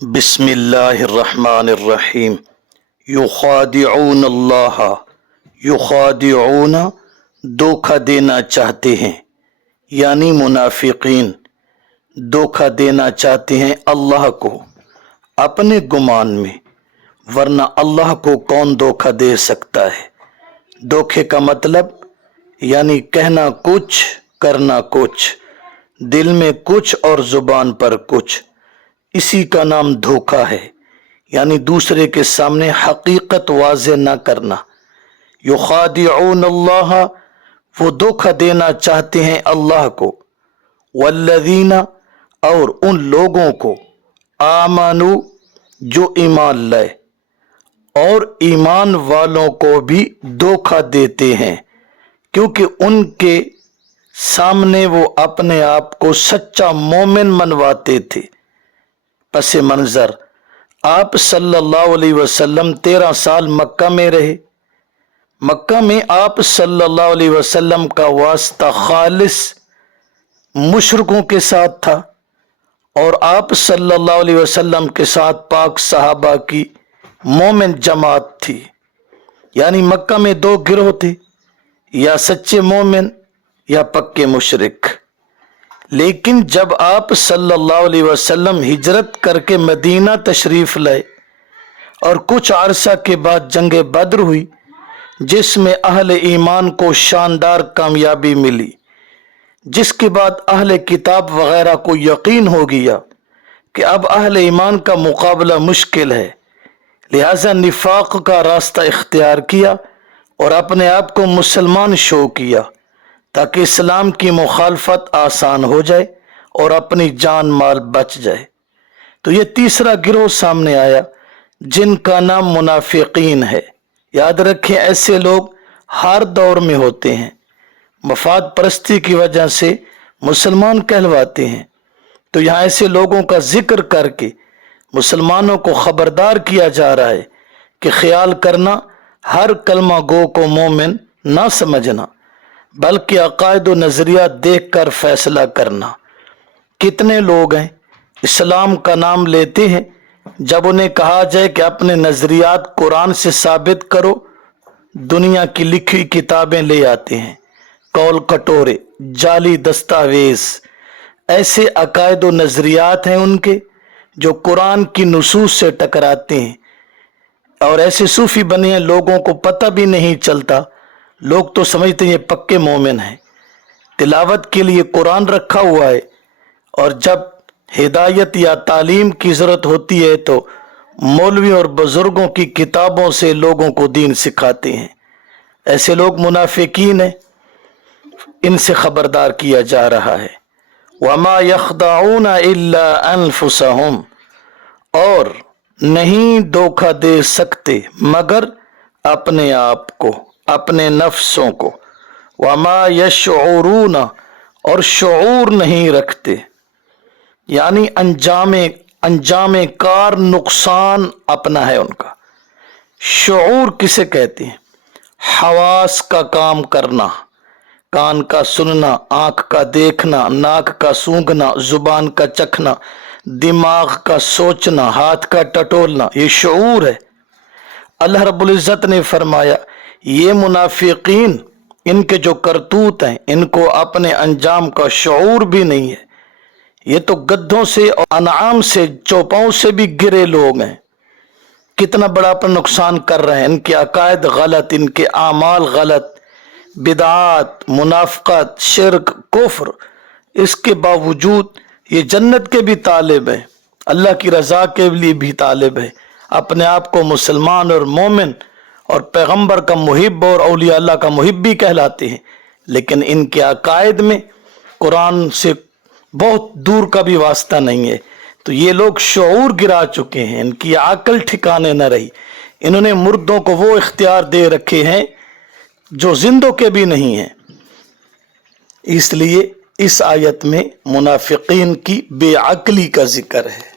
बिस्मिल्लाहिर्रहमानिर्रहीम। युखादिऊन अल्लाह, युखादिऊन धोखा देना चाहते हैं, यानी मुनाफिकीन धोखा देना चाहते हैं अल्लाह को अपने गुमान में, वरना अल्लाह को कौन धोखा दे सकता है। धोखे का मतलब यानी कहना कुछ करना कुछ, दिल में कुछ और जुबान पर कुछ, इसी का नाम धोखा है। यानी दूसरे के सामने हकीकत वाज़े ना करना। युखादिऊन अल्लाह, वो धोखा देना चाहते हैं अल्लाह को, वल्लज़ीना, और उन लोगों को, आमनू, जो ईमान लाए, और ईमान वालों को भी धोखा देते हैं, क्योंकि उनके सामने वो अपने आप को सच्चा मोमिन मनवाते थे। पस मंजर आप सल्लल्लाहु अलैहि वसल्लम 13 साल मक्का में रहे। मक्का में आप सल्लल्लाहु अलैहि वसल्लम का वास्ता खालिस मुशरिकों के साथ था, और आप सल्लल्लाहु अलैहि वसल्लम के साथ पाक सहाबा की मोमिन जमात थी। यानी मक्का में दो गिरोह थे, या सच्चे मोमिन या पक्के मुशरिक। लेकिन जब आप सल्लल्लाहु अलैहि वसल्लम हिजरत करके मदीना तशरीफ लाए और कुछ अरसा के बाद जंगे बद्र हुई, जिसमें अहले ईमान को शानदार कामयाबी मिली, जिसके बाद अहले किताब वगैरह को यकीन हो गया कि अब अहले ईमान का मुकाबला मुश्किल है, लिहाजा निफाक का रास्ता इख्तियार किया और अपने आप को मुसलमान शो किया, ताकि इस्लाम की मुखालफत आसान हो जाए और अपनी जान माल बच जाए। तो ये तीसरा गिरोह सामने आया, जिनका नाम मुनाफिकीन है। याद रखें, ऐसे लोग हर दौर में होते हैं, मफाद परस्ती की वजह से मुसलमान कहलवाते हैं। तो यहाँ ऐसे लोगों का जिक्र करके मुसलमानों को खबरदार किया जा रहा है कि ख्याल करना, हर कलमा गो को मोमिन ना समझना, बल्कि अकायद व नजरिया देख कर फैसला करना। कितने लोग हैं इस्लाम का नाम लेते हैं, जब उन्हें कहा जाए कि अपने नजरियात कुरान से साबित करो, दुनिया की लिखी किताबें ले आते हैं, कौल कटोरे, जाली दस्तावेज। ऐसे अकायद व नजरियात हैं उनके जो कुरान की नुसूस से टकराते हैं, और ऐसे सूफी बने हैं लोगों को पता भी नहीं चलता। लोग तो समझते हैं ये पक्के मोमिन हैं, तिलावत के लिए कुरान रखा हुआ है, और जब हिदायत या तालीम की ज़रूरत होती है तो मौलवी और बुजुर्गों की किताबों से लोगों को दीन सिखाते हैं। ऐसे लोग मुनाफिकीन हैं, इनसे खबरदार किया जा रहा है। वमा यख्दाऊन इल्ला अनफुसहुम, और नहीं धोखा दे सकते मगर अपने आप को, अपने नफ्सों को। वमा यशऊरून, और शऊर नहीं रखते, यानी अंजामे कार नुकसान अपना है उनका। शऊर किसे कहते हैं? हवास का काम करना, कान का सुनना, आंख का देखना, नाक का सूंघना, जुबान का चखना, दिमाग का सोचना, हाथ का टटोलना, ये शऊर है। अल्लाह रब्बुल इज़्ज़त ने फरमाया, ये मुनाफिकीन, इनके जो करतूत हैं, इनको अपने अंजाम का शऊर भी नहीं है। ये तो गद्धों से और अनाम से, चौपाओं से भी गिरे लोग हैं। कितना बड़ा अपना नुकसान कर रहे हैं। इनके अकायद गलत, इनके आमाल गलत, बिदात, मुनाफकत, शिरक, कुफ्र। इसके बावजूद ये जन्नत के भी तालिब हैं, अल्लाह की रज़ा के लिए भी तालिब है, अपने आप को मुसलमान और मोमिन और पैगंबर का मुहिब और औलिया अल्लाह का मुहिब भी कहलाते हैं। लेकिन इनके अकायद में कुरान से बहुत दूर का भी वास्ता नहीं है। तो ये लोग शऊर गिरा चुके हैं, इनकी अकल ठिकाने न रही। इन्होंने मुर्दों को वो इख्तियार दे रखे हैं जो जिंदों के भी नहीं हैं। इसलिए इस आयत में मुनाफिकीन की बेअक्ली का जिक्र है।